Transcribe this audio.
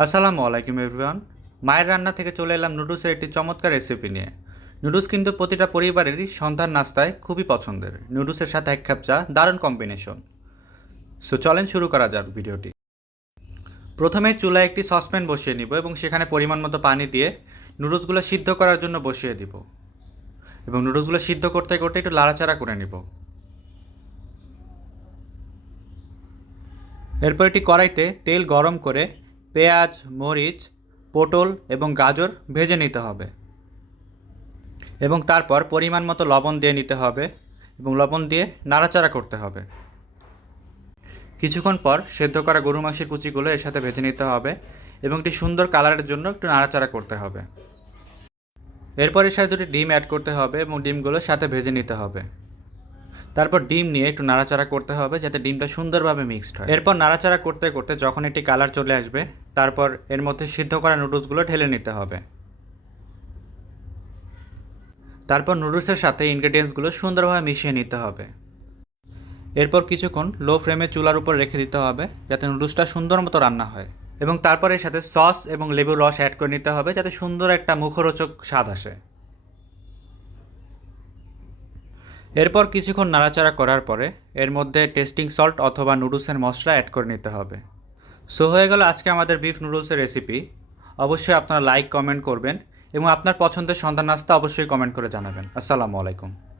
আসসালামু আলাইকুম এভরিওয়ান। মায়ের রান্না থেকে চলে এলাম নুডলসের একটি চমৎকার রেসিপি নিয়ে। নুডলস কিন্তু প্রতিটা পরিবারেরই সন্ধ্যার নাস্তায় খুবই পছন্দের। নুডলসের সাথে এক কাপ চা দারুণ কম্বিনেশন। সো চলেন শুরু করা যাক ভিডিওটি। প্রথমে চুলায় একটি সসপ্যান বসিয়ে নিব এবং সেখানে পরিমাণ মতো পানি দিয়ে নুডলসগুলো সিদ্ধ করার জন্য বসিয়ে দিব এবং নুডলসগুলো সিদ্ধ করতে করতে একটু লাড়াচাড়া করে নিব। এরপর একটি কড়াইতে তেল গরম করে পেঁয়াজ, মরিচ, পটল এবং গাজর ভেজে নিতে হবে এবং তারপর পরিমাণ মতো লবণ দিয়ে নিতে হবে এবং লবণ দিয়ে নাড়াচাড়া করতে হবে। কিছুক্ষণ পর সেদ্ধ করা গরু মাংসের কুচিগুলো এর সাথে ভেজে নিতে হবে এবং একটি সুন্দর কালারের জন্য একটু নাড়াচাড়া করতে হবে। এরপর এর সাথে দুটি ডিম অ্যাড করতে হবে এবং ডিমগুলো সাথে ভেজে নিতে হবে। তারপর ডিম নিয়ে একটু নাড়াচাড়া করতে হবে যাতে ডিমটা সুন্দরভাবে মিক্সড হয়। এরপর নাড়াচাড়া করতে করতে যখন একটি কালার চলে আসবে তারপর এর মধ্যে সিদ্ধ করা নুডলসগুলো ঢেলে নিতে হবে। তারপর নুডলসের সাথে ইনগ্রেডিয়েন্টসগুলো সুন্দরভাবে মিশিয়ে নিতে হবে। এরপর কিছুক্ষণ লো ফ্লেমে চুলার উপর রেখে দিতে হবে যাতে নুডলসটা সুন্দর মতো রান্না হয় এবং তারপর এর সাথে সস এবং লেবুর রস অ্যাড করে নিতে হবে যাতে সুন্দর একটা মুখরোচক স্বাদ আসে। এরপর কিছুক্ষণ নাড়াচাড়া করার পরে এর মধ্যে টেস্টিং সল্ট অথবা নুডলসের মশলা অ্যাড করে নিতে হবে। সো হয়ে গেল আজকে আমাদের বিফ নুডলসের রেসিপি। অবশ্যই আপনারা লাইক কমেন্ট করবেন এবং আপনার পছন্দের সন্ধ্যা নাস্তা অবশ্যই কমেন্ট করে জানাবেন। আসসালামু আলাইকুম।